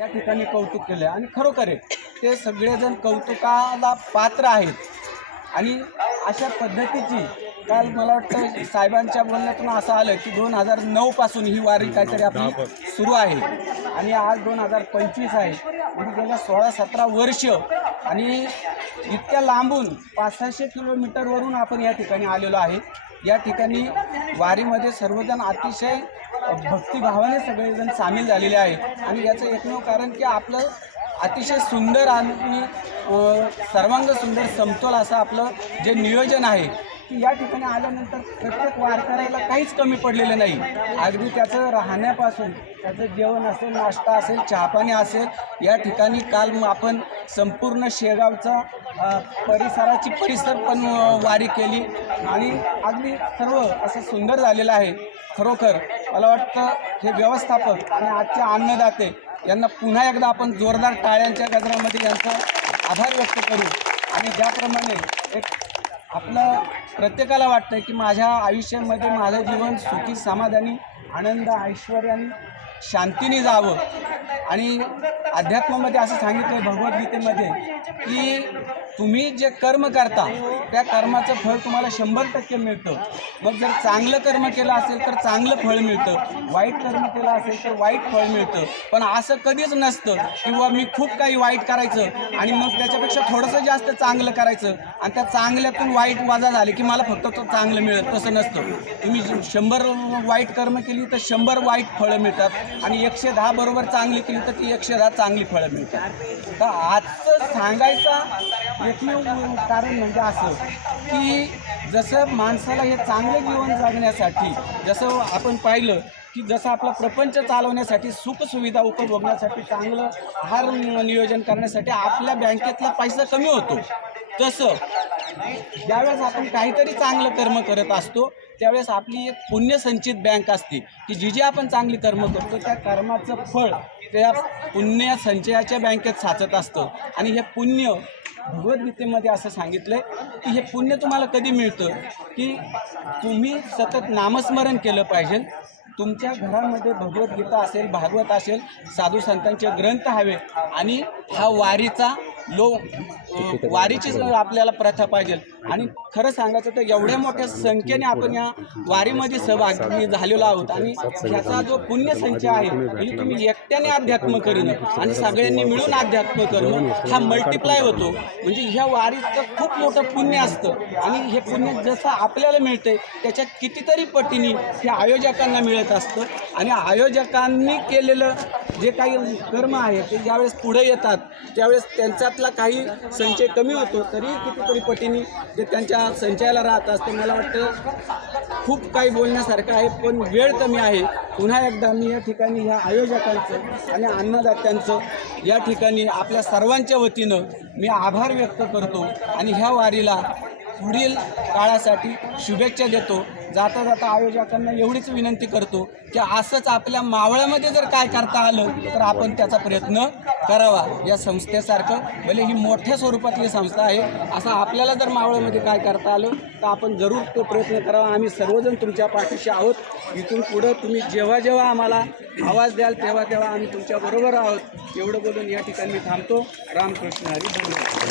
या ठिकाणी कौतुक केले आणि खरोखर आहे ते सगळेजण कौतुकाला पात्र आहेत। आणि अशा पद्धतीची काल मला वाटतं साहेबांच्या बोलण्यातून असं आलं की 2009 पासून ही वारी काहीतरी आपली सुरू आहे आणि आज 2025 आहे, म्हणजे गेल्या 16-17 वर्ष आणि इतक्या लांबून 500-600 किलोमीटरवरून आपण या ठिकाणी आलेलो आहे। या ठिकाणी वारीमध्ये सर्वजण अतिशय भक्तिभावाने सगळेजण सामील झालेले आहेत आणि याचं एकमेव कारण की आपलं अतिशय सुंदर आणि सर्वांग सुंदर समतोल असं आपलं जे नियोजन आहे की या ठिकाणी आल्यानंतर प्रत्येक वारकऱ्याला काहीच कमी पडलेलं नाही। अगदी त्याचं राहण्यापासून त्याचं जेवण असेल, नाश्ता असेल, चहापाणी असेल, या ठिकाणी काल आपण संपूर्ण शेगावचा परिसर पण वारी केली आणि अगदी सर्व असं सुंदर झालेलं आहे। खरोखर मला वाटतं हे व्यवस्थापक आणि आजचे अन्नदाते यांना पुन्हा एकदा आपण जोरदार टाळ्यांच्या गजरामध्ये यांचा आभार व्यक्त करू आणि ज्याप्रमाणे एक आपलं प्रत्येकाला वाटतं की माझ्या आयुष्यामध्ये माझं जीवन सुखी, समाधानी, आनंद, ऐश्वर्याने, शांतीने जावं आणि अध्यात्मामध्ये असं सांगितलं भगवद्गीतेमध्ये की तुम्ही जे कर्म करता त्या कर्माचं फळ तुम्हाला 100% मिळतं। मग जर चांगलं कर्म केलं असेल तर चांगलं फळ मिळतं, वाईट कर्म केलं असेल तर वाईट फळ मिळतं। पण असं कधीच नसतं किंवा मी खूप काही वाईट करायचं आणि मग त्याच्यापेक्षा थोडंसं जास्त चांगलं करायचं आणि त्या चांगल्यातून वाईट वजा झाले की मला फक्त तो चांगलं मिळत, तसं नसतं। तुम्ही 100 वाईट कर्म केली तर 100 वाईट फळं मिळतात आणि 110 बरोबर चांगली केली तर ती 110 चांगली फळं मिळतात। तर आजचं सांगायचं एकमेव कारण म्हणजे असं की जसं माणसाला हे चांगलं जीवन जगण्यासाठी जसं आपण पाहिलं की जसं आपला प्रपंच चालवण्यासाठी सुखसुविधा उपभोगण्यासाठी चांगलं आहार नियोजन करण्यासाठी आपल्या बँकेतला पैसा कमी होतो, तसं ज्यावेळेस आपण काहीतरी चांगलं कर्म करत असतो त्यावेळेस आपली एक पुण्यसंचित बँक असते की जी आपण चांगली कर्म करतो त्या कर्माचं फळ त्या पुण्य संचयाच्या बँकेत साचत असतं। आणि हे पुण्य भगवद्गीतेमध्ये असं सांगितलं आहे की हे पुण्य तुम्हाला कधी मिळतं की तुम्ही सतत नामस्मरण केलं पाहिजे, तुमच्या घरामध्ये भगवद्गीता असेल, भागवत असेल, साधू संतांचे ग्रंथ हवे आणि हा वारीचीच आपल्याला प्रथा पाहिजे। आणि खरं सांगायचं तर एवढ्या मोठ्या संख्येने आपण या वारीमध्ये सहभागी झालेलो आहोत आणि ह्याचा जो पुण्यसंचय आहे म्हणजे तुम्ही एकट्याने अध्यात्म करणं आणि सगळ्यांनी मिळून अध्यात्म करणं हा मल्टिप्लाय होतो। म्हणजे ह्या वारीचं खूप मोठं पुण्य असतं आणि हे पुण्य जसं आपल्याला मिळतंय त्याच्या कितीतरी पटीने हे आयोजकांना मिळत असतं आणि आयोजकांनी केलेलं जे काही कर्म आहे ते ज्यावेळेस पुढे येतात त्यावेळेस त्यांच्यातला काही संचय कमी होतो तरी कितीतरी पटीने जे त्यांच्या संचयाला राहत असते। मला वाटतं खूप काही बोलण्यासारखं आहे पण वेळ कमी आहे। पुन्हा एकदा मी या ठिकाणी ह्या आयोजकांचं आणि अन्नदात्यांचं या ठिकाणी आपल्या सर्वांच्या वतीनं मी आभार व्यक्त करतो आणि ह्या वारीला पुढील काळासाठी शुभेच्छा देतो। जाता जाता आयोजकांना एवढीच विनंती करतो की असंच आपल्या मावळामध्ये जर काय करता आलं तर आपण त्याचा प्रयत्न करावा। या संस्थेसारखं भले ही मोठ्या स्वरूपातली संस्था आहे, असं आपल्याला जर मावळामध्ये काय करता आलं तर आपण जरूर तो प्रयत्न करावा। आम्ही सर्वजण तुमच्या पाठीशी आहोत। इथून पुढं तुम्ही जेव्हा जेव्हा आम्हाला आवाज द्याल तेव्हा तेव्हा आम्ही तुमच्याबरोबर आहोत। एवढं बोलून या ठिकाणी मी थांबतो। रामकृष्ण हरी बोल।